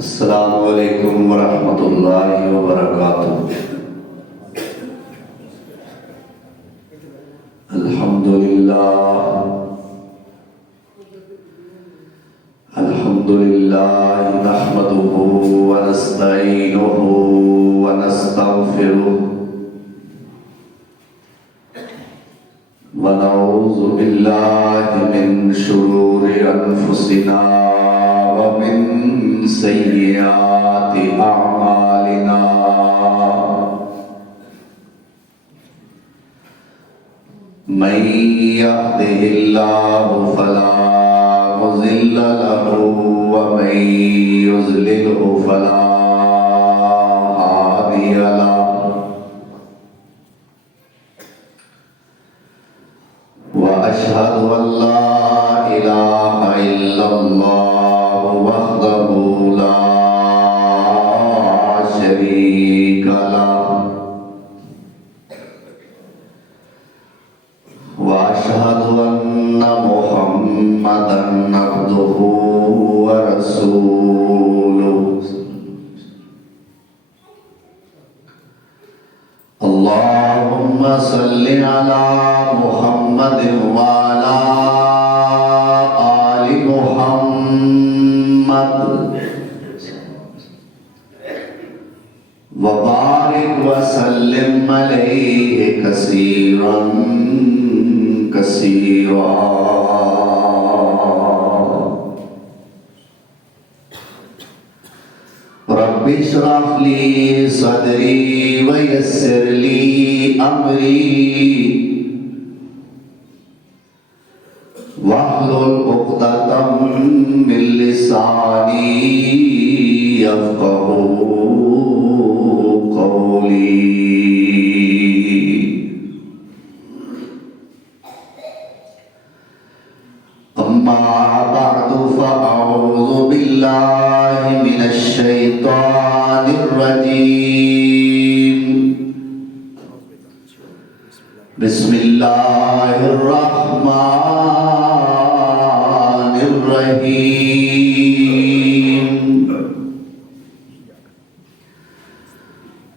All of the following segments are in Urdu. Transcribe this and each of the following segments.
السلام علیکم ورحمۃ اللہ وبرکاتہ۔ الحمدللہ نحمدہ ونستعینہ ونستغفرہ ونعوذ باللہ من شرور انفسنا ومن سیئات اعمالنا، من يهده الله فلا مضل له ومن يضلل فلا هادي له، وأشهد أن لا إله إلا الله وحده لا شريك له، وأشهد أن محمدًا عبده ورسوله، اللهم صل على محمد وعلى آل محمد وبارك وسلم عليه كثيرا كثيرا۔ رب اشرح لي صدري ويسر لي أمري واحلل عقدة من لساني يفقهوا قولي۔ أما بعد فأعوذ بالله من الشيطان الرجيم، بسم الله الرحمن الرحيم۔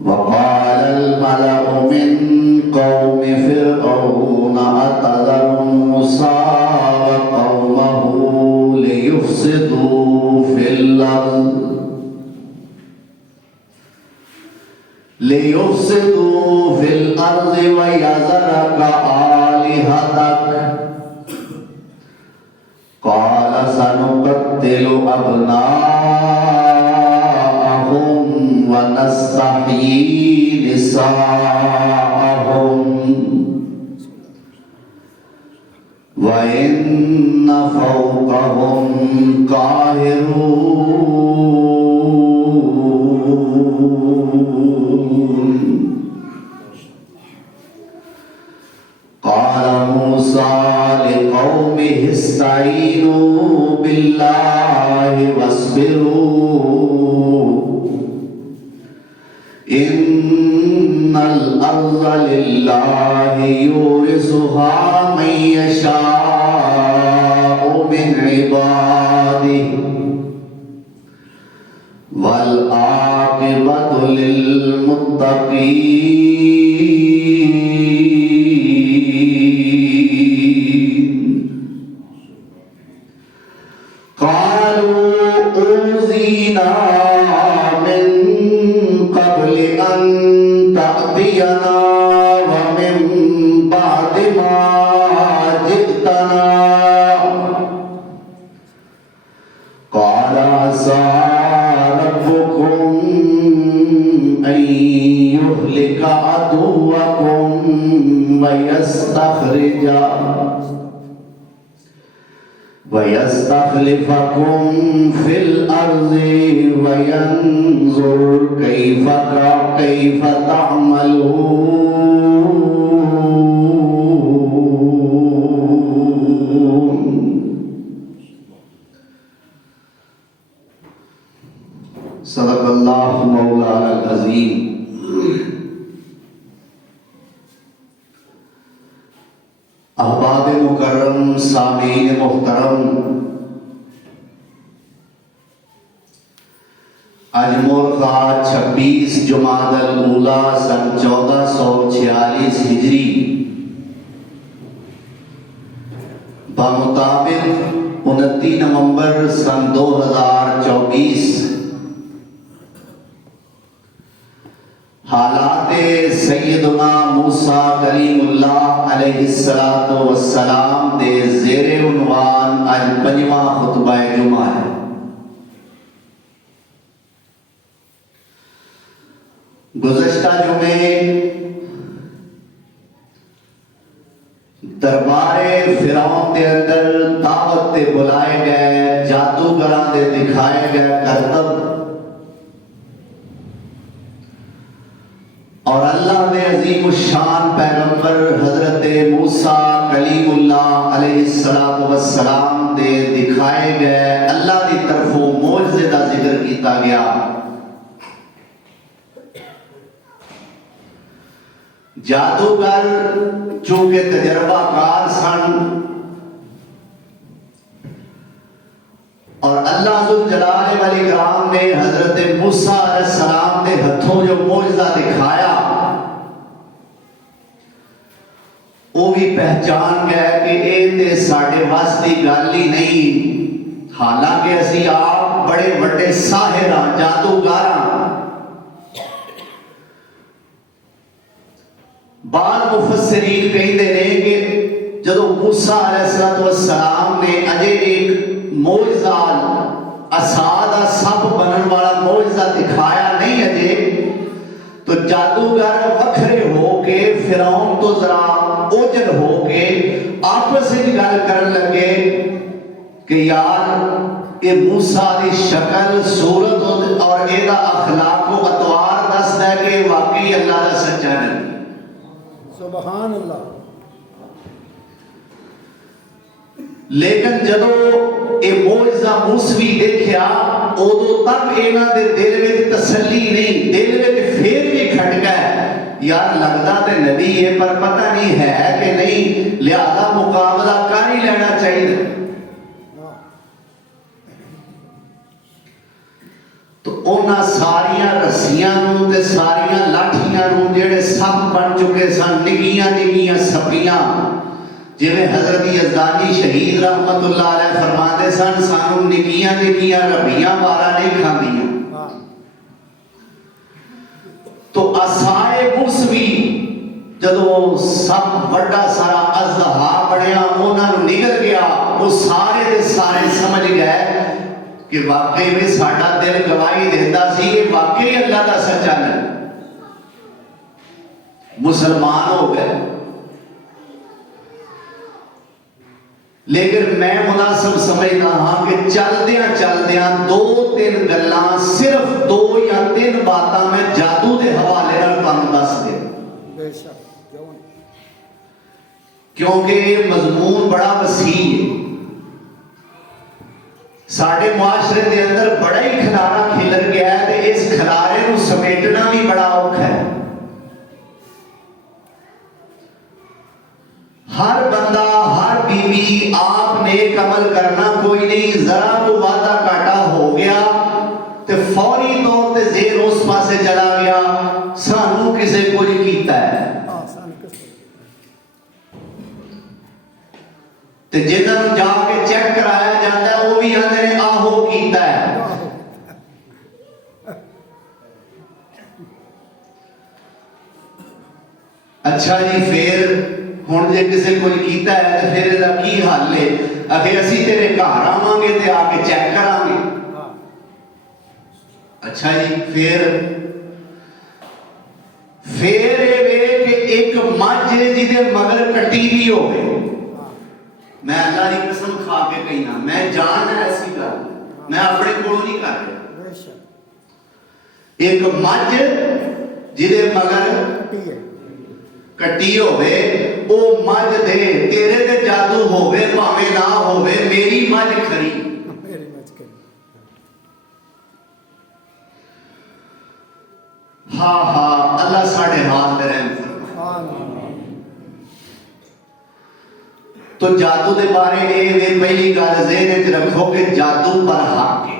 وقال الملأ من قوم فرعون أتذر موسى وقومه ليفسدوا في الأرض ويذرك آلهتك، قال سنقتل أبناءهم ونستحيي نساءهم وإن فوقهم قاهرون۔ قال موسى لقومه استعينوا بالله واصبروا إن الأرض لله يورثها من يشاء من عباده والعاقبة للمتقين۔ قالوا أوذينا من قبل أن تأتينا ومن بعد ما جئتنا، قال عسى ربكم أن يهلك عدوكم ويستخلفكم في الأرض وينظر كيف تعملون۔ صدق اللہ مولانا العظیم۔ احباب مکرم، سامعین محترم، اجمور خواہ 26 جمادی الاولیٰ سن 1446 ہجری بمطابق 29 نومبر سن 2024 حالات سیدنا موسیٰ کلیم اللہ علیہ السلام دے زیر عنوان اج 5واں خطبہ جمعہ ہے۔ گزشتہ جمعے دربار فرعون دے اندر دعوت تے بلائے گئے جادوگراں دے دکھائے گئے کرتب اور اللہ دے عظیم الشان پیغمبر حضرت موسیٰ کلیم اللہ علیہ السلام دے دکھائے گئے اللہ دی طرفوں معجزے دا ذکر کیتا گیا۔ جادوگر چونکہ تجربہ کار سن اور اللہ ذوالجلال والاکرام نے حضرت موسیٰ علیہ السلام کے ہتھوں جو معجزہ دکھایا وہ بھی پہچان گئے کہ یہ تے ساڈے وس دی گل ہی نہیں، حالانکہ اسی آپ بڑے بڑے ساحر ہاں جادوگر ہاں۔ بعض مفسرین کہتے ہیں کہ جدو موسیٰ علیہ السلام نے اجے ایک معجزہ عصا دا سب بنن والا معجزہ دکھایا نہیں اجے، تو جادوگر وکھرے ہو کے فرعون تو ذرا اوجل ہو کے آپس میں گل کرن لگے کہ یار یہ موسیٰ دی شکل صورت اور یہ اخلاق و اطوار دسدا ہے کہ واقعی اللہ دا سچا نبی۔ سبحان اللہ۔ لیکن جدو یہ معجزہ موسوی دیکھیا ادو تک انہاں دے دل وچ تسلی نہیں، دل وچ پھر بھی کھٹکا ہے یار لگدا تے نبی ہے پر پتہ نہیں ہے کہ نہیں، لہذا مقابلہ کر ہی لینا چاہیے۔ تو انہاں ساریاں رسیاں نوں تے ساریاں لاٹھیاں نوں جڑے سب بن چکے سن نگیاں نگیاں سپیاں، جویں حضرت یزدانی شہید رحمت اللہ علیہ فرماتے سن سانوں نگیاں نگیاں ربیاں بارہ نہیں کھاندیاں، تو عصائے موسوی جدو سب بڑا سارا اژدہا بنیا انہاں نوں نگل گیا، وہ سارے دے سارے سمجھ گئے کہ واقعی میں ساڈا دل گواہی دیتا سی کہ واقعی اللہ دا سچا نبی، مسلمان ہو گئے۔ لیکن میں مناسب سمجھتا ہاں کہ چلدیاں 2-3 گلاں صرف 2 یا 3 باتاں میں جادو دے حوالے نال تانوں دس دے، بے شک کیونکہ مضمون بڑا وسیع ہے۔ ساڑھے معاشرے دے اندر بڑا ہی کھلارا کھلر گیا ہے تے اس کھلارے نو سمیٹنا بھی بڑا اوکھا ہے۔ ہر بندہ ہر بیوی آپ نیک عمل کرنا کوئی نہیں، ذرا کو وعدہ کاٹا ہو گیا تے فوری طور تے ذہن اس پاسے چلا گیا سانوں کسے کوئی کیتا ہے، تے جنہاں نوں جا کے چیک کرایا جاتا ہے وہ بھی آندے نے آہو کیتا ہے۔ اچھا جی پھر ہن جے کسے کوئی کیتا ہے تے پھر دا کی حل ہے؟ اگے اسی تیرے گھر آواں گے تے آ کے چیک کران گے۔ اچھا جی پھر اے کہ ایک مجھ جدے مگر کٹی بھی ہوئے، میں اللہ کی قسم کھا کے کہنا میں جان ایسی گل میں اپنے کولوں نہیں کر رہا، ایک مجھ جدے مگر کٹی ہوئے او مجھ دے تیرے تے جادو ہوئے پاویں نہ ہوئے میری مجھ کھری۔ ہاں ہاں اللہ ساڑھے ہاتھ میں رحم فرمائے۔ تو جادو دے بارے میں پہلی گل ذہن وچ رکھو کہ جادو پر حق ہے،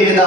ਇਹਦਾ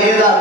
ਇਹਦਾ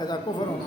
ਇਹਦਾ ਕੁਫਰ ਹੋਣਾ।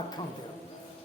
ਅੱਖਾਂ ਤੇ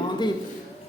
ਆਉਂਦੀ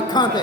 ਅੱਖਾਂ ਤੇ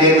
3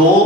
2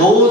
2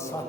7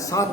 7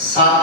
7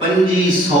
2500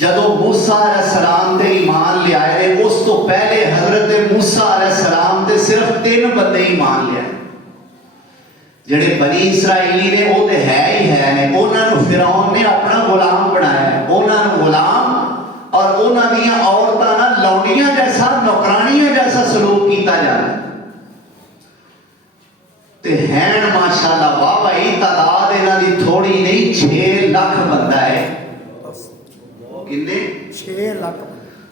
جدو موسیٰ علیہ السلام تے ایمان لے آئے اس تو پہلے حضرت موسیٰ علیہ السلام تے صرف 3 بندے ایمان لے آئے جڑے بنی اسرائیلی نے وہ تے ہے ہی ہے نے انہاں نوں فرعون نے اپنا غلام بنایا انہاں نوں غلام اور انہاں دیاں عورتاں نال لونڈیاں جیسا نوکرانیاں جیسا سلوک کیتا جاتا تے ہیں ماشاءاللہ واہ بھائی تعداد انہاں دی تھوڑی نہیں 6 لاکھ بندہ ہے کنے 6 لاکھ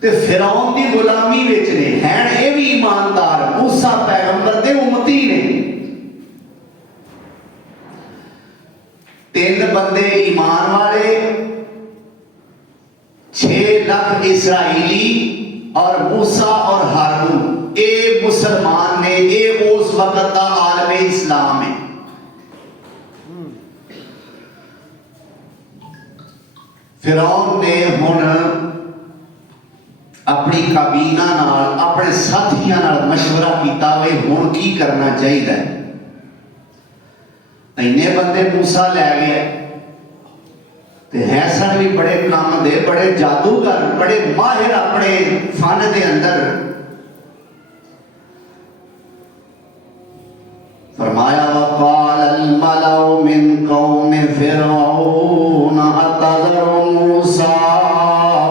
تے فرعون دی غلامی وچ نے ہیں اے بھی ایماندار موسیٰ پیغمبر دے امتی نے 3 بندے ایمان والے 6 لاکھ اسرائیلی اور موسیٰ اور ہارون اے مسلمان نے اے اس وقت دا عالم اسلام ہے فرعون نے ہن اپنی کابینہ نال اپنے ساتھیاں نال مشورہ کیتا وے ہن کی کرنا چاہیے اینے بندے موسیٰ لے گئے تے ہے سن بھی بڑے کام دے بڑے جادوگر بڑے ماہر اپنے فن دے اندر فرمایا وقال الملأ من قوم فرعون اتذر موسیٰ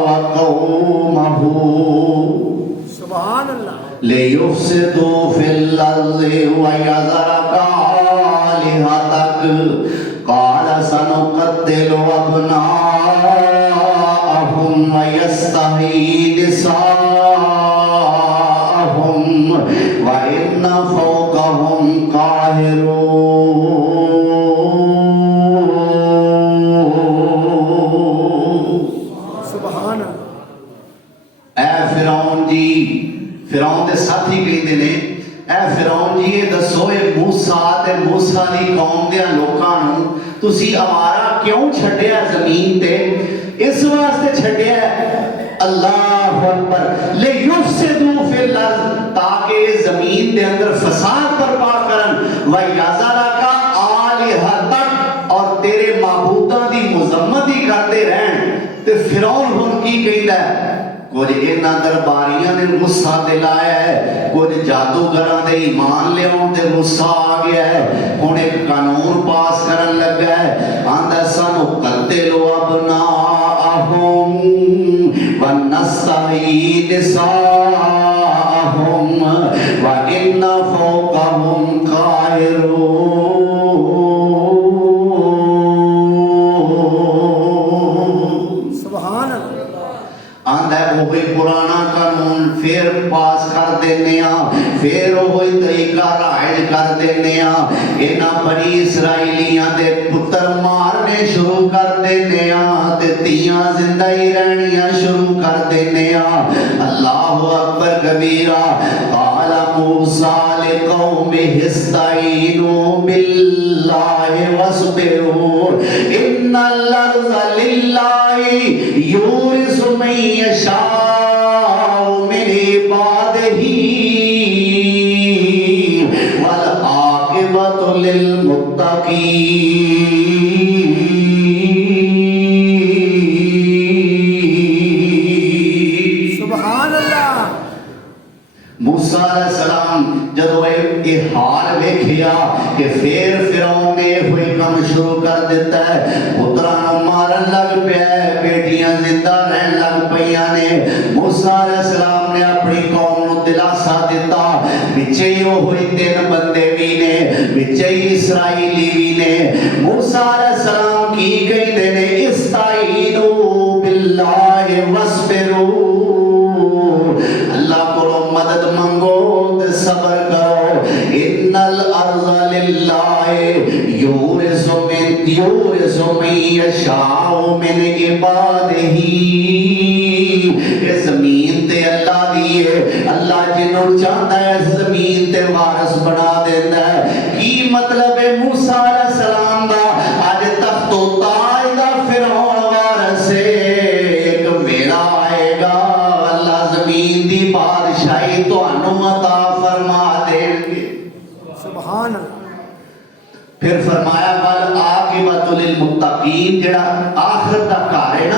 وقومه سبحان اللہ ليفسدوا في الأرض ويذرك آلهتك قال سنقتل أبناءهم ويستحيي نساءهم وإن فوقهم قاهرون سبحان اللہ اے فرعون جی فرعون دے ساتھی کہندے نے اے فرعون جی یہ دسو اے موسیٰ تے موسیٰ دی قوم دے لوکاں نوں تسی آوارہ کیوں چھڈیا زمین تے اس واسطے چھڈیا اللہ اکبر لیفسدوا فی الارض تاکہ زمین دے اندر فساد برپا کرن ویذرک آلہتک اور تیرے معبوداں دی مذمتی کرتے رہن تے فرعون ہن کی کہندا ہے کچھ انہاں درباریاں نے غصہ دلایا ہے کچھ جادوگراں دے ایمان لیاون تے غصہ آ گیا ہے ہن ایک قانون پاس کرن لگا ہے آندا سانو قتل ابناءہم ونستحیی نساءہم وإن فوقہم قاہرون سبحان اللہ آندہ ہے وہی پرانا قانون پھر پاس کر دینے پھر وہی طریقہ رائج کر دینے انہاں بنی اسرائیلیاں دے پتر مارنے شروع کر دینے تے تیاں زندہ ہی رہنیاں شروع کر دینے اللہ اکبر کبیرہ قال موسیٰ لقومہ استعینوا باللہ واصبروا ان الارض للہ یورث من یشاء من عبادہ والعاقبۃ للمتقین سبحان اللہ موسیٰ علیہ السلام جدو یہ حال ویکھیا کہ پھر فرعون نے ہوئی کم شروع کر دیتا ہے پتراں مارن لگ پیا ہے بیٹیاں زندہ رہن لگ پیاں نے موسیٰ علیہ السلام نے اپنی قوم نو دلاسا دیتا وچے ہی ہوئی 3 بندے بھی نے وچے ہی اسرائیلی بھی نے موسیٰ علیہ السلام کی کہندے نے استعینوا باللہ واصبروا اللہ کو مدد منگو تے صبر کرو ان الارض للہ یورث من یشاء من عبادہ یہ زمین تے اللہ دی ہے اللہ جنہوں چاہتا ہے زمین تے وارث بنا دیتا ہے کی مطلب ہے موسیٰ علیہ السلام دا آج تخت و تاج دا فرعون وارث ہے ایک ویلا آئے گا اللہ زمین دی بادشاہی تو انو عطا فرما دیں گے سبحان اللہ پھر فرمایا والعاقبۃ للمتقین جڑا آخرت دا گھر ہے نا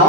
9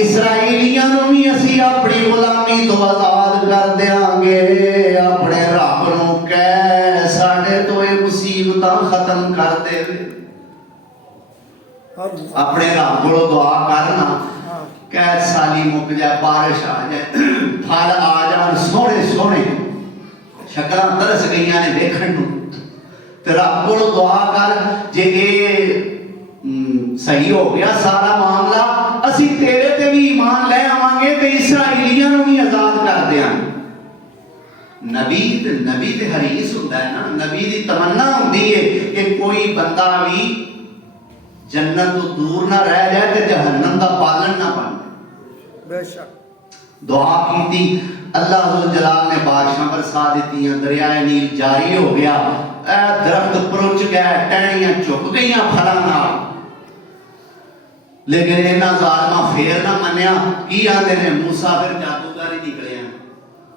اسرائیلیاں نو بھی اسی اپنی غلامی تو آزاد کر دیاں گے اپنے رب نو کہہ ساڈے تو یہ مصیبتاں ختم کر دے اپنے رب کو دعا کرنا قید سالی مک جائے بارش آ جائے پھل آ جان سونے سونے شکلاں ترس گئیاں نے دیکھن نو تے رب کو دعا کر جے صحیح ہو گیا سارا معاملہ اسی تیرے تے بھی ایمان لے آواں گے تے اسرائیلیاں نو بھی آزاد کر دیاں نبی تے حریص ہوندا ہے نا نبی دی تمنا ہوندی ہے کہ کوئی بندہ بھی جنت تو دور نہ رہ جائے تے جہنم دا پالن نہ بن بے شک دعا کیتی اللہ ذوالجلال نے بارشاں برسا دیتیاں دریائے نیل جاری ہو گیا اے درخت پرچ گئے ٹہنیاں چک گئیاں پھلاں نال لیکن انہاں ظالماں پھر نہ منیا کی آندے نے موسیٰ پھر جادوگر ہی نکلے ہیں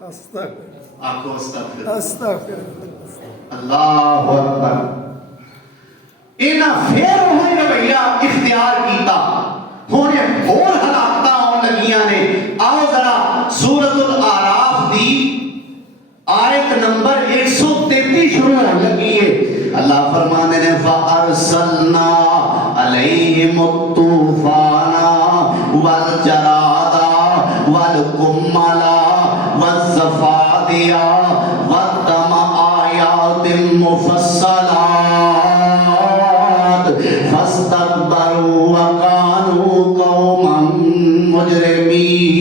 استغفر آکھو استغفر استغفر اللہ اکبر انہاں پھر وہی رویہ اختیار کیتا ہن ایک اور ہلاکتاں آن لگیاں نے آؤ ذرا سورۃ الاعراف دی آیت نمبر 133 شروع ہونے لگی ہے اللہ فرمانے نے فَأَرْسَلْنَا عَلَيْهِمُ الطُّوفَانَ وَالْجَرَادَ وَالْقُمَّلَ وَالضَّفَادِعَ وَالدَّمَ آيَاتٍ مُفَصَّلَاتٍ فَاسْتَكْبَرُوا وَكَانُوا قَوْمًا مُجْرِمِينَ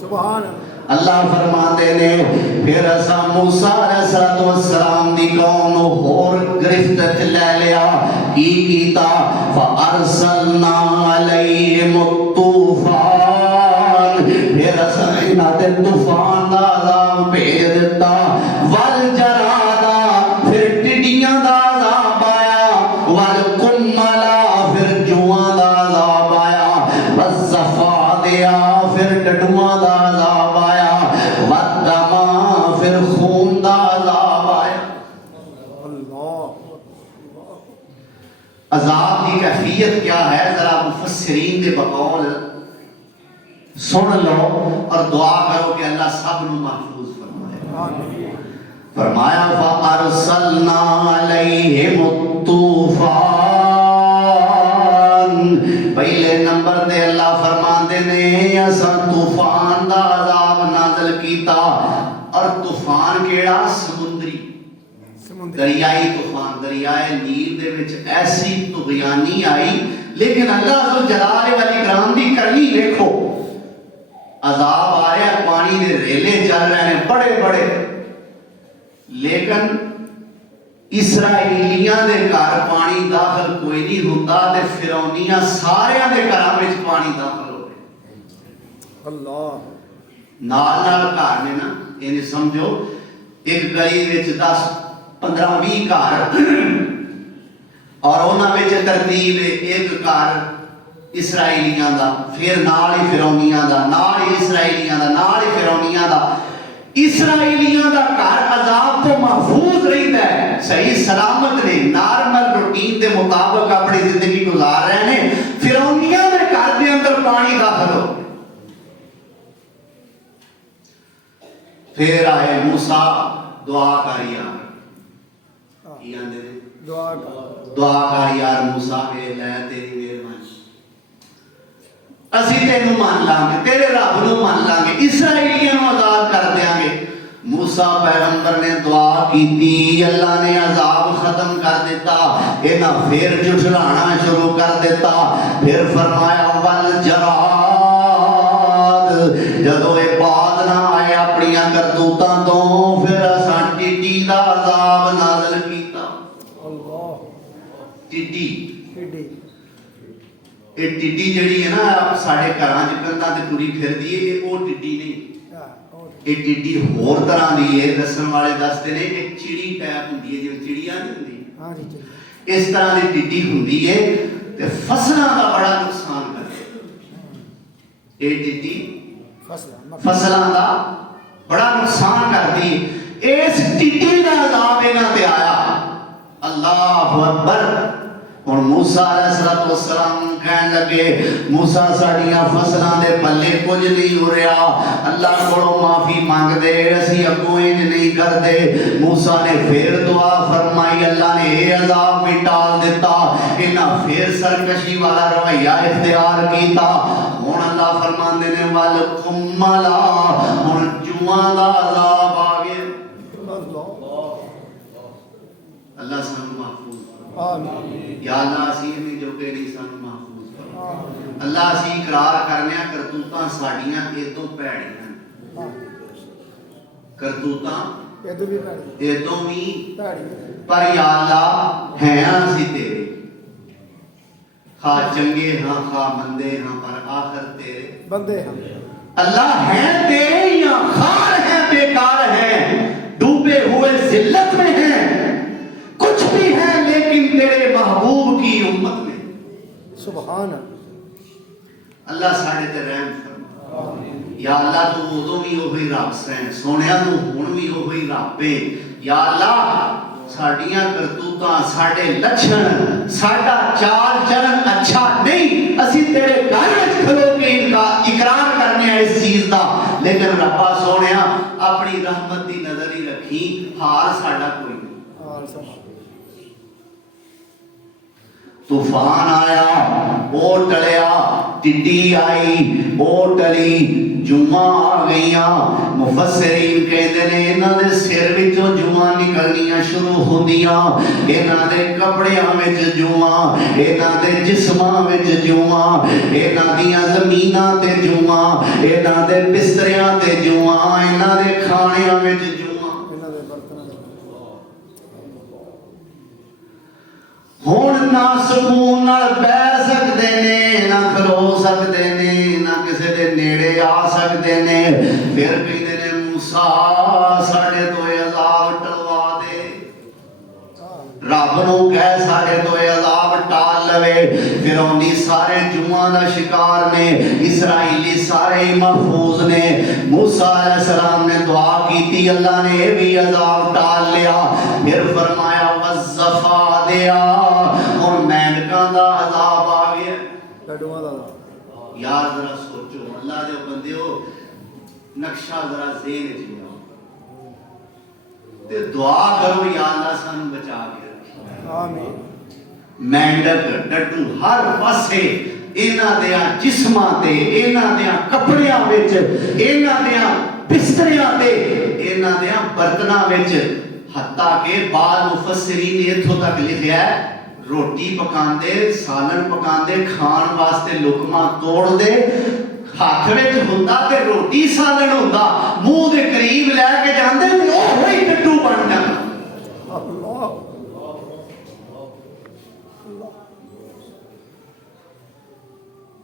سبحان اللہ فرماتے نے پھر اسا موسیٰ علیہ السلام دی قوم اور گرفت لے لیا کی کیتا فَأَرْسَلْنَا عَلَيْهِمُ الطُّوفَانَ پھر اسا انہاں تے طوفان دا عذاب بھیج دیتا وَالْجَرَادَ پھر ٹڈیاں دا عذاب آیا وَالْقُمَّلَ پھر جواں دا عذاب آیا وَالضَّفَادِعَ پھر ٹڈواں دا عذاب آیا وَالدَّمَ پھر خون دا عذاب آیا اللہ عذاب کی کیفیت کیا ہے ذرا مفسرین دے بقول سن لو اور دعا کرو کہ اللہ سب نو محفوظ فرمائے آمین فرمایا فَأَرْسَلْنَا عَلَيْهِمُ الطُّوفَانَ پہلے نمبر دے اللہ فرماندے نے اساں طوفان دا عذاب نازل کیتا اور طوفان کیڑا سمندری دریائی طوفان دریائے نیل دے وچ ایسی طغیانی آئی لیکن اللہ ذوالجلال والاکرام دی کرنی دیکھو عذاب آ رہا ہے پانی دے ریلے چل رہے ہیں بڑے بڑے لیکن اسرائیلیاں دے گھر پانی داخل کوئی نہیں ہوتا تے فرعونیاں سارے دے گھراں وچ پانی داخل ہو گئے اللہ نال نال گھر نے نا یہ سمجھو ایک گلی وچ 10 15 20 گھر اور انہاں وچ ترتیب ایک گھر اسرائیلیاں دا پھر نال ہی فرعونیاں دا نال ہی اسرائیلیاں دا نال ہی فرعونیاں دا اسرائیلیاں دا گھر عذاب تو محفوظ رہتا ہے صحیح سلامت نے نارمل روٹین دے مطابق اپنی زندگی گزار رہے ہیں فرعونیاں دے گھر دے اندر پانی داخل ہو پھر آئے موسیٰ دعا کر یار دعا کر دعا کر یار موسیٰ کے لے تیری مہربانی اسی تینوں مان لانگے تیرے رب نو مان لانگے اسرائیلیاں نو آزاد کر دیاں گے موسیٰ پیغمبر نے دعا کی تھی اللہ نے عذاب ختم کر دیتا انہاں پھر جھٹلانا شروع کر دیتا پھر فرمایا والجراد جدو اے باد نہ آئے اپنی کرتوتاں تو پھر اساں ٹڈی دا عذاب نازل کیتا اللہ ٹڈی ٹڈی یہ ٹڈی جڑی ہے نا ساڑھے گھراں چ کندا تے ٹری پھردی ہے یہ او ٹڈی نہیں یہ ٹڈی ہور طرح دی ہے دسن والے دستے نے کہ چڑی ٹائپ ہوندی ہے جویں چڑیاں نہیں ہوندی ہاں جی اس طرح دی ٹڈی ہوندی ہے تے فصلاں دا بڑا نقصان کرے یہ ٹڈی فصلاں دا بڑا نقصان کرتی اس ٹڈی دا عذاب انہاں تے آیا اللہ اکبر ہن موسیٰ علیہ السلام کہن لگے موسیٰ ساڈیاں فصلاں دے پلے کچھ نہیں ہو رہا، اللہ کولوں معافی مانگ دے، اسی اگوں انج نہیں کردے۔ موسیٰ نے پھر دعا فرمائی، اللہ نے یہ عذاب بھی ٹال دیتا، انہاں پھر سرکشی والا رویہ اختیار کیتا۔ ہن اللہ فرماندے نے وَالْقُمَّلَا، ہن جوئاں دا عذاب آ گیا۔ اللہ سانو محفوظ کرو، آمین، یا اللہ اسی میں جو کہ نہیں سانو محفوظ کرو۔ اللہ اسی اقرار کرنے کرتوتاں ساڈیاں ادوں پیڑیاں، کرتوتاں ادو بھی پیڑی ادوں بھی، پیڑی پر یا اللہ ہیں اسی تیرے، خواہ چنگے ہاں خواہ مندے ہاں، پر آخر تیرے بندے ہم اللہ ہیں تیرے، یا خار ہیں بیکار ہیں، ڈوبے ہوئے ذلت میں ہیں، کچھ بھی ہے لیکن تیرے محبوب کی امت میں۔ سبحان اللہ ساڑھے تے رحم فرما، یا اللہ تو ادو بھی وہی رب سین سونیا، تو ہن بھی وہی رب ہے۔ یا اللہ ساڈیاں کرتوتاں ساڈے لچھن ساڈا چال چلن اچھا نہیں، اسی تیرے گھر وچ کھلو کے اقرار کرنے ہیں اس چیز دا، لیکن ربا سونیا اپنی رحمت دی نظر ہی رکھی، حال ساڈا کوئی نہیں۔ طوفان آیا او ٹلیا، ٹڈی آئی او ٹلی، جمعہ آ گئیاں۔ مفسرین کہتے نے انہاں دے سر وچوں جمعہ نکلنیاں شروع ہوندیاں، انہاں دے کپڑیاں وچ جمعہ، انہاں دے جسماں وچ جمعہ، انہاں دیاں زمیناں تے جمعہ، انہاں دے بستریاں تے جمعہ، انہاں دے کھانیاں وچ جمعہ۔ ہن نہ سکون نال بیٹھ سکدے نے، نہ کھلو سکدے نے، نہ کسے دے نیڑے آ سکدے نے۔ پھر کہندے نے موسیٰ ساڈے تو عذاب ٹلوا دے، رب نو کہہ ساڈے تو عذاب ٹال لوے۔ فرعونی سارے جوئاں دا شکار نے، اسرائیلی سارے محفوظ نے۔ موسیٰ علیہ السلام نے دعا کیتی، اللہ نے بھی عذاب ٹال لیا۔ پھر فرمایا وَالزَّفَادِعَ، اور مینڈکاں دا عذاب آ گیا۔ یار ذرا سوچو، اللہ دے بندیو نقشہ ذرا ذہن وچ لیاؤ تے دعا کرو، یا اللہ سانو بچا کے رکھی۔ آمین۔ مینڈک ڈڈو ہر پاسے انہاں دیاں جسماں تے، انہاں دیاں کپڑیاں وچ، انہاں دیاں بستریاں تے، انہاں دیاں برتناں وچ، حتیٰ کہ بعض مفسرین نے اتھوں تک لکھیا ہے روٹی پکاندے، سالن پکاندے، کھان واسطے لقمہ توڑ دے، ہاتھ وچ ہوندا تے روٹی سالن ہوندا، منہ دے قریب لے کے جاندے تے اوہ ہی ڈڈو بن جاندا۔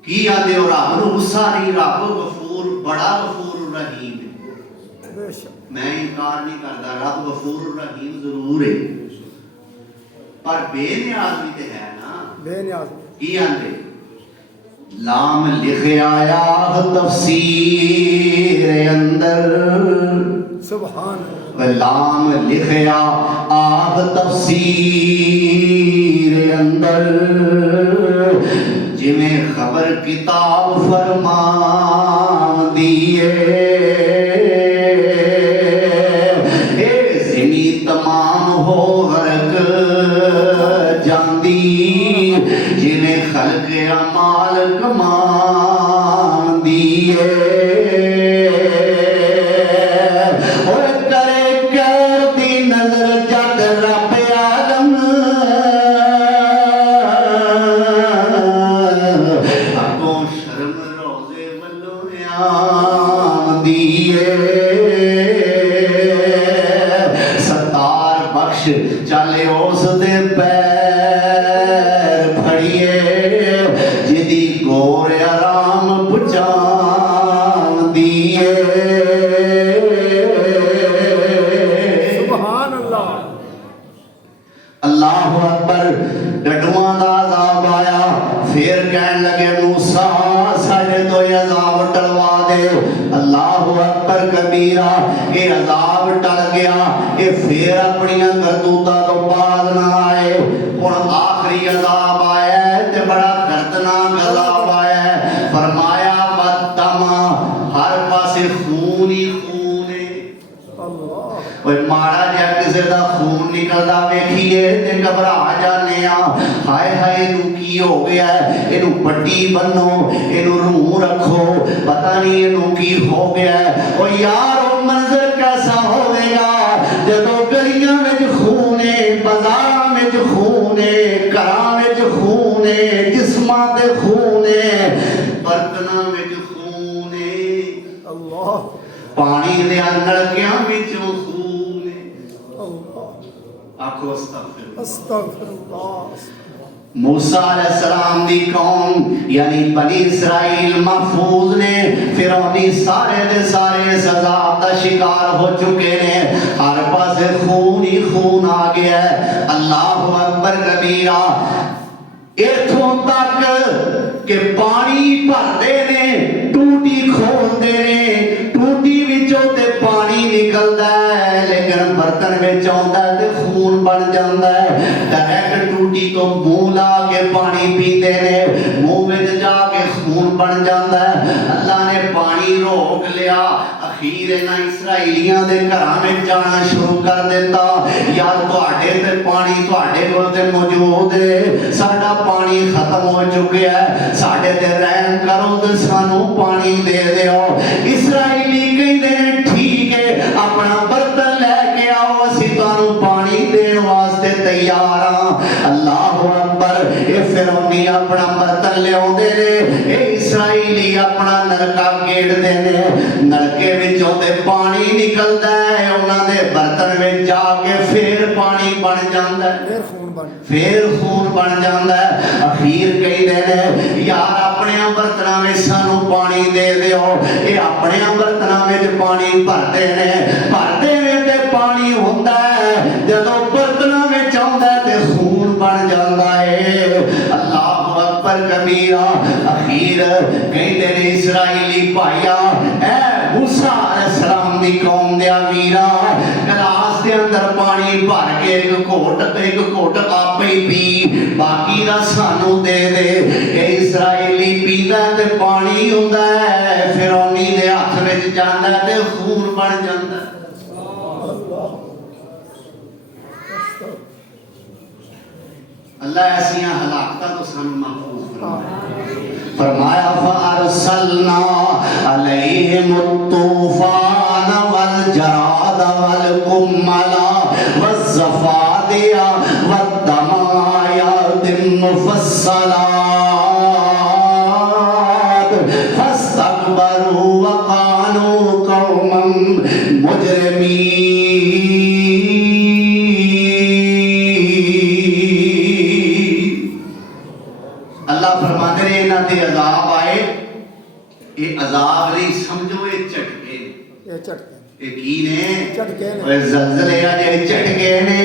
کی آدھے ہو رب نو غصہ نہیں، رب غفور بڑا غفور رحیم ہے۔ میں انکار نہیں کرتا، رب غفور رحیم ضرور ہے، پر بے نیاز بھی تے ہے نا۔ بے نیاز کی آدھے لام لکھے آیا تفسیر اندر، سبحان لام لکھیا آپ تفسیر اندر، جمیں خبر کتاب فرمان دیئے، اے زمین تمام ہو غرق جاندی، جنہیں خلق اعمال کمان دیئے، اور کرے کر دی نظر جد رب عالم، اگوں شرم روزے ولویاں دیئے، ستار بخش چلے اس دے پیر پھڑیے، جدی گور آرام پچان دیئے۔ سبحان اللہ، اللہ اکبر۔ ڈڈواں دا عذاب آیا، پھر کہن لگے موسیٰ ساڈے تو یہ عذاب ٹلوا دے۔ اللہ اکبر کبیرہ، یہ عذاب ٹل گیا، یہ پھر اپنی کرتوتاں تو باز نہ آئے۔ ہن آخری عذاب ਪਾਸੇ ਖੂਨ ਹੀ ਖੂਨ ਹੈ। اللہ ਓਏ ਮਾੜਾ ਜਿਹਾ ਕਿਸੇ ਦਾ ਖੂਨ ਨਿਕਲਦਾ ਵੇਖੀਏ ਤੇ ਘਬਰਾ ਜਾਂਦੇ ਆ, ਹਾਏ ਹਾਏ ਇਹਨੂੰ ਕੀ ਹੋ ਗਿਆ, ਇਹਨੂੰ ਪੱਟੀ ਬੰਨੋ, ਇਹਨੂੰ ਰੂਹ ਰੱਖੋ, ਪਤਾ ਨਹੀਂ ਇਹਨੂੰ ਕੀ ਹੋ ਗਿਆ। ਓ ਯਾਰ ਉਹ ਮੰਜ਼ਰ ਕੈਸਾ ਹੋਵੇਗਾ ਜਦੋਂ ਗਲੀਆਂ ਵਿੱਚ ਖੂਨ ਹੈ, ਬਾਜ਼ਾਰਾਂ ਵਿੱਚ ਖੂਨ ਹੈ, ਘਰਾਂ ਵਿੱਚ ਖੂਨ ਹੈ, ਜਿਸਮਾਂ ਦੇ ਖੂਨ ਹੈ, ਬਰਤਨਾਂ ਵਿੱਚ ਖੂਨ ਹੈ, اللہ ਪਾਣੀ ਦੇ ਨਲਕਿਆਂ ਵਿੱਚੋਂ ਖੂਨ ਹੈ। اللہ ਆਖੋ ਅਸਤਗਫਿਰ। استغفر اللہ موسیٰ علیہ السلام دی قوم یعنی بنی اسرائیل محفوظ نے فرعونی سارے دے سارے اس عذاب دا شکار ہو چکے نے، ہر پاس خون ہی خون آ گیا ہے۔ اللہ اکبر کبیرہ، ایتھوں تک کہ پانی بھردے نے، ٹوٹی کھولدے نے، ٹوٹی وچوں تے پانی نکلدا ہے لیکن برتن وچ آوندا ہے تے خون بن جاندا ہے۔ ڈائریکٹ ٹوٹی تو منہ لا کے پانی پیندے نے، منہ وچ جا کے خون بن جاندا ہے۔ اللہ نے پانی روک لیا، اخیر انہاں اسرائیلیاں دے گھراں وچ جانا شروع کر دیتا، یار تواڈے تے پانی تواڈے کول تے موجود ہے، ساڈا پانی ختم ہو چکا ہے، ساڈے تے رحم کرو تے سانو پانی دے دیو۔ اسرائیلی کہندے نے ٹھیک ہے اپنا برتن لے کے آؤ، اسی تانوں پانی دین واسطے تیار ہاں۔ اللہ اکبر، اے فرعونی اپنا برتن لے آوندے نے، اے اسرائیلی اپنا نلکا گیڑدے نے، نلکے وچوں تے پانی نکلدا ہے، انہاں دے برتن وچ جا کے پھر پانی بن جاندا ہے، پھر خون بن پھر خون بن جاندا ہے۔ اخیر کہندے نے یار اپنے برتناں وچ سانو پانی دے دیو، اے اپنے برتناں وچ پانی بھردے نے تے پانی ہوندا ہے، جدوں برتناں وچ آوندا ہے تے خون بن جاندا ہے۔ اللہ اکبر کبیرہ، اخیر کہندے نے اسرائیلی بھائیا، اے موسیٰ علیہ السلام دی قوم دے ویرا، گلاس دے اندر پانی بھر کے ایک گھوٹ آپ ہی پی، باقی دا سانو دے دے۔ اے اسرائیلی پیندا تے پانی ہوندا ہے، فرعونی دے ہاتھ وچ جاندا تے خون بن جاندا ہے۔ اللہ ایسیاں ہلاکتاں تو سانو محفوظ فرمائے۔ فرمایا فَأَرْسَلْنَا عَلَيْهِمُ الطُّوفَانَ وَالْجَرَادَ وَالْقُمَّلَ وَالضَّفَادِعَ وَالدَّمَ آيَاتٍ مُفَصَّلَاتٍ فَاسْتَكْبَرُوا وَكَانُوا قَوْمًا مُجْرِمِينَ۔ اللہ فرماتے ہیں انہاں تے عذاب آئے، یہ عذاب نہیں سمجھو، یہ چٹکے یہ چٹکے یہ کی نے، چٹکے نے، اور زلزلے آجے چٹکے نے۔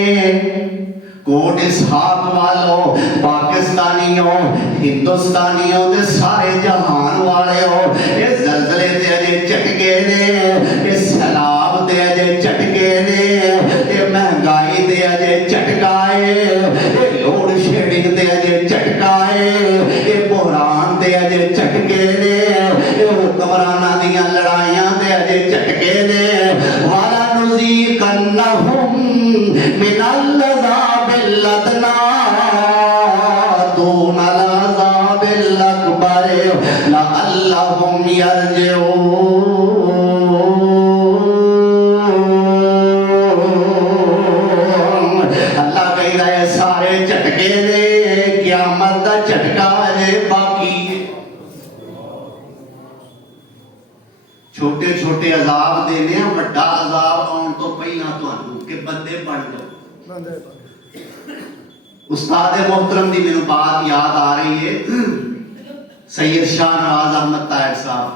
کوٹ اسحاق والو، پاکستانیوں، ہندوستانیوں دے سارے جہان والے ہو، یہ زلزلے تے اجے چٹکے نے، یہ سیلاب تے اجے چٹکے نے، یہ مہنگائی تے اجے چٹکائے، یہ لوڈ شیڈنگ تے اجے چٹکائے، یہ بحران تے اجے چٹکے نے، یہ حکمراناں دیاں لڑائیاں تے اجے چٹکے نے۔ وَلَنُذِيقَنَّهُم مِّنَ الْعَذَابِ الْأَدْنَىٰ دُونَ الْعَذَابِ الْأَكْبَرِ لَعَلَّهُمْ يَرْجِعُونَ۔ اللہ کہتا ہے سارے چٹکے نے، قیامت دا چٹکا ہے باقی ہے۔ چھوٹے چھوٹے عذاب دینے ہیں، بڑا عذاب آن تو پہلا تانوں کہ بندے بن جاؤ۔ بندے استاد محترم دی میرے بات یاد آ رہی ہے، سید شاہ نواز احمد طاہر صاحب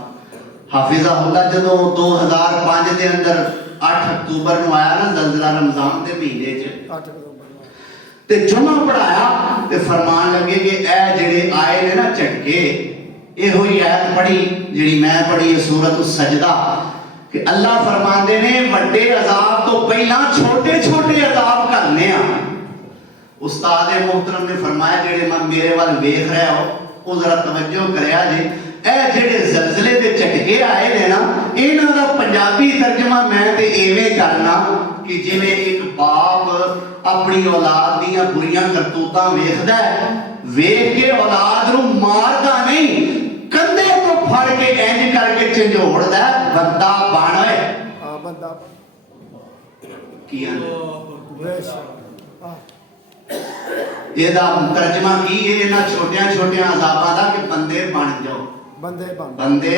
حافظہ اللہ، جدو 2005 دے اندر 8 اکتوبر نو آیا نا زلزلہ رمضان دے مہینے چ، تے جمعہ پڑھایا تے فرمان لگے کہ اے جڑے آئے نے نا چٹکے، یہ ہوئی آیت پڑھی جڑی میں پڑھی ہے سورۃ السجدہ، کہ اللہ فرماندے نے وڈے عذاب تو پہلا چھوٹے چھوٹے عذاب کرنے ہیں۔ استاد محترم نے فرمایا جڑے میرے وال ویکھ رہے ہو وہ ذرا توجہ کریا جے، اے جڑے زلزلے دے چٹکے آئے نے نا، ਇਹਨਾਂ ਦਾ ਪੰਜਾਬੀ ਤਰਜਮਾ ਮੈਂ ਤੇ ਐਵੇਂ ਕਰਨਾ ਕਿ ਜਿਵੇਂ ਇੱਕ ਬਾਪ ਆਪਣੀ ਔਲਾਦ ਦੀਆਂ ਬੁਰੀਆਂ ਕਰਤੂਤਾਂ ਵੇਖਦਾ ਹੈ, ਵੇਖ ਕੇ ਔਲਾਦ ਨੂੰ ਮਾਰਦਾ ਨਹੀਂ, ਕੰਧੇ ਤੋਂ ਫੜ ਕੇ ਇੰਜ ਕਰਕੇ ਝੰਜੋੜਦਾ, ਬੰਦਾ ਬਣ ਓਏ। ਆ ਬੰਦਾ ਕੀ ਆਂਦੇ ਵੇਸ਼ ਆ ਇਹਦਾ ਤਰਜਮਾ ਕੀ ਹੈ ਇਹਨਾਂ ਛੋਟੀਆਂ ਛੋਟੀਆਂ ਅਜ਼ਾਬਾਂ ਦਾ ਕਿ ਬੰਦੇ ਬਣ ਜਾਓ। ਬੰਦੇ ਬਣ ਬੰਦੇ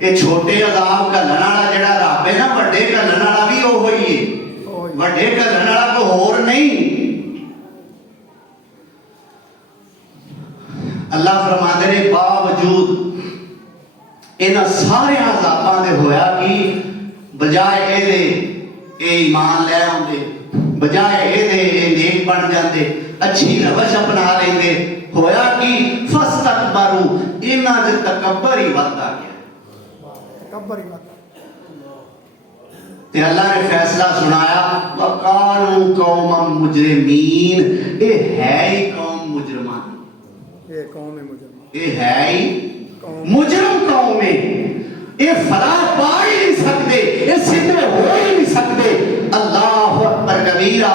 ਇਹ ਛੋਟੇ ਅਜ਼ਾਬ ਘੱਲਣ ਵਾਲਾ ਜਿਹੜਾ ਰੱਬ ਹੈ ਨਾ, ਵੱਡੇ ਘੱਲਣ ਵਾਲਾ ਵੀ ਉਹੋ ਹੀ ਹੈ। ਵੱਡੇ ਘੱਲਣ ਵਾਲਾ ਕੋਈ ਹੋਰ ਨਹੀਂ। ਅੱਲਾਹ ਫਰਮਾਉਂਦੇ ਨੇ ਬਾਵਜੂਦ ਇਹਨਾਂ ਸਾਰੇ ਅਜ਼ਾਬਾਂ ਦੇ ਹੋਇਆ ਕਿ ਬਜਾਏ ਇਹਦੇ ਇਹ ਈਮਾਨ ਲੈ ਆਉਂਦੇ, ਬਜਾਏ ਇਹਦੇ ਇਹ ਨੇਕ ਬਣ ਜਾਂਦੇ, ਅੱਛੀ ਰਵਸ਼ ਅਪਣਾ ਲੈਂਦੇ, ਹੋਇਆ ਕਿ ਫਸਤਕਬਰੂ ਇਹਨਾਂ ਦੇ ਤਕੱਬਰ ਹੀ ਵੱਧਦਾ ਗਿਆ। ਤਕੱਬਰ ਹੀ ਵੱਧਦਾ। ਤੇ ਅੱਲਾਹ ਨੇ ਫੈਸਲਾ ਸੁਣਾਇਆ ਵਕਾਨੂ ਕੌਮ ਮੁਜਰਮੀਨ, ਇਹ ਹੈ ਹੀ ਕੌਮ ਮੁਜਰਮਾਂ, ਇਹ ਕੌਮ ਹੈ ਮੁਜਰਮ, ਇਹ ਹੈ ਹੀ ਮੁਜਰਮ ਕੌਮ ਹੈ। ਇਹ ਫਲਾਹ ਪਾ ਹੀ ਨਹੀਂ ਸਕਦੇ, ਇਹ ਸਿੱਧੇ ਹੋ ਹੀ ਨਹੀਂ ਸਕਦੇ। ਅੱਲਾਹੁ ਅਕਬਰ ਕਬੀਰਾ।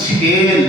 6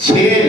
6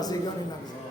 ਅਸੀਂ ਕਿਉਂ ਨਹੀਂ ਲੱਗ ਸਕਦੇ?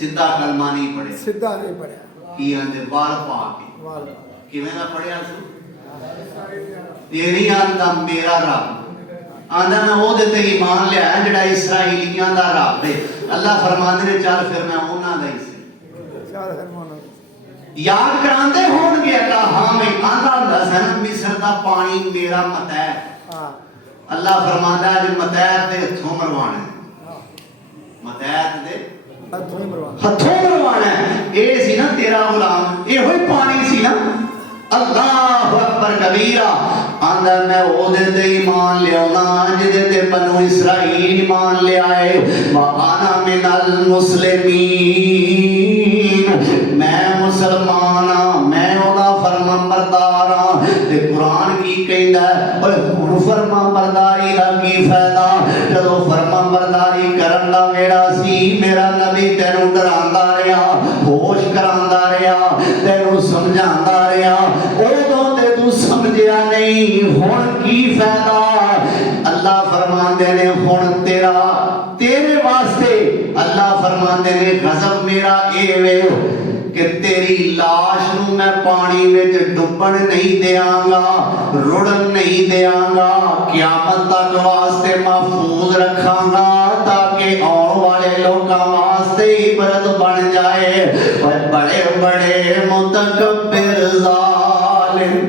ਸਿੱਧਾ ਕਲਮਾ ਨਹੀਂ ਪੜਿਆ ਸਿੱਧਾ ਨਹੀਂ ਪੜਿਆ ਕੀ ਆਂਦੇ ਵਾਲ ਪਾ ਕੇ ਵਾਲ ਕਿਵੇਂ ਦਾ ਪੜਿਆ ਸੀ ਇਹ ਨਹੀਂ ਆਂਦਾ ਮੇਰਾ ਰੱਬ ਆਂਦਾ ਮੈਂ ਉਹਦੇ ਤੇ ਈਮਾਨ ਲਿਆ ਜਿਹੜਾ ਇਸਰਾਈਲੀਆਂ ਦਾ ਰੱਬ ਹੈ ਅੱਲਾ ਫਰਮਾਉਂਦੇ ਨੇ ਚੱਲ ਫਿਰ ਮੈਂ ਉਹਨਾਂ ਦਾ ਹੀ ਸੀ ਚਾਰ ਹਰਮਾਨ ਯਾਦ ਕਰਾਉਂਦੇ ਹੋਣਗੇ ਅੱਲਾ ਹਾਂ ਮੈਂ ਆਂਦਾ ਹੁੰਦਾ ਸੀ ਨਾ ਮਿਸਰ ਦਾ ਪਾਣੀ ਮੇਰਾ ਮਤੈ ਹਾਂ ਅੱਲਾ ਫਰਮਾਉਂਦਾ ਅੱਜ ਮਤੈਤ ਦੇ ਹੱਥੋਂ ਮਰਵਾਣਾ ਮਤੈਤ ਦੇ ਹੱਥੋਂ ਹੀ ਮਰਵਾ ਹੱਥੋਂ ਮਰਵਾਣਾ ਇਹ ਸੀ ਨਾ ਤੇਰਾ ਗੁਲਾਮ ਇਹੋ ਹੀ ਪਾਣੀ ਸੀ ਨਾ ਅੱਲਾਹੁ ਅਕਬਰ ਕਬੀਰਾ ਆਂਦਾ ਮੈਂ ਉਹਦੇ ਤੇ ਈਮਾਨ ਲਿਆਉਣਾ ਜਿਹਦੇ ਤੇ ਬਨੂ ਇਸਰਾਈਲ ਈਮਾਨ ਲਿਆਏ ਵਾਨਾ ਮਿਨਲ ਮੁਸਲਿਮੀਨ ਮੈਂ ਮੁਸਲਮਾਨ ਆ ਮੈਂ ਉਹਦਾ ਫਰਮਾਬਰਦਾਰ ਆ ਤੇ ਕੁਰਾਨ ਕੀ ਕਹਿੰਦਾ ਓਏ ਹੁਣ ਫਰਮਾਬਰਦਾਰੀ ਦਾ ਕੀ ਫਾਇਦਾ ਜਦੋਂ ਫਰਮਾਬਰਦਾਰੀ ਕਰਨ ਦਾ ਵੇੜਾ ਸੀ ਮੇਰਾ ਨਬੀ ਤੈਨੂੰ ਡਰਾਉਂਦਾ ਰਿਹਾ ਹੋਸ਼ ਕਰਾਉਂਦਾ ਰਿਹਾ ਤੈਨੂੰ ਸਮਝਾਉਂਦਾ ਰਿਹਾ ਉਦੋਂ ਤੇ ਤੂੰ ਸਮਝਿਆ ਨਹੀਂ ਹੁਣ ਕੀ ਫਾਇਦਾ ਅੱਲਾ ਫਰਮਾਉਂਦੇ ਨੇ ਹੁਣ ਤੇਰੇ ਵਾਸਤੇ ਅੱਲਾ ਫਰਮਾਉਂਦੇ ਨੇ ਗਜ਼ਬ ਮੇਰਾ ਇਹ ਵੇ ਕਿ ਤੇਰੀ ਲਾਸ਼ ਨੂੰ ਮੈਂ ਪਾਣੀ ਵਿੱਚ ਡੁੱਬਣ ਨਹੀਂ ਦਿਆਂਗਾ ਰੁੜਨ ਨਹੀਂ ਦਿਆਂਗਾ ਕਿਆਮਤ ਤੱਕ ਵਾਸਤੇ ਮਹਫੂਜ਼ ਰੱਖਾਂਗਾ ਤਾਕਿ ਆਉਣ ਵਾਲੇ ਲੋਕਾਂ ਵਾਸਤੇ ਇਬਰਤ ਬਣ ਜਾਏ ਪਰ ਬੜੇ ਬੜੇ ਮੁਤਕਬਰ ਜ਼ਾਲਿਮ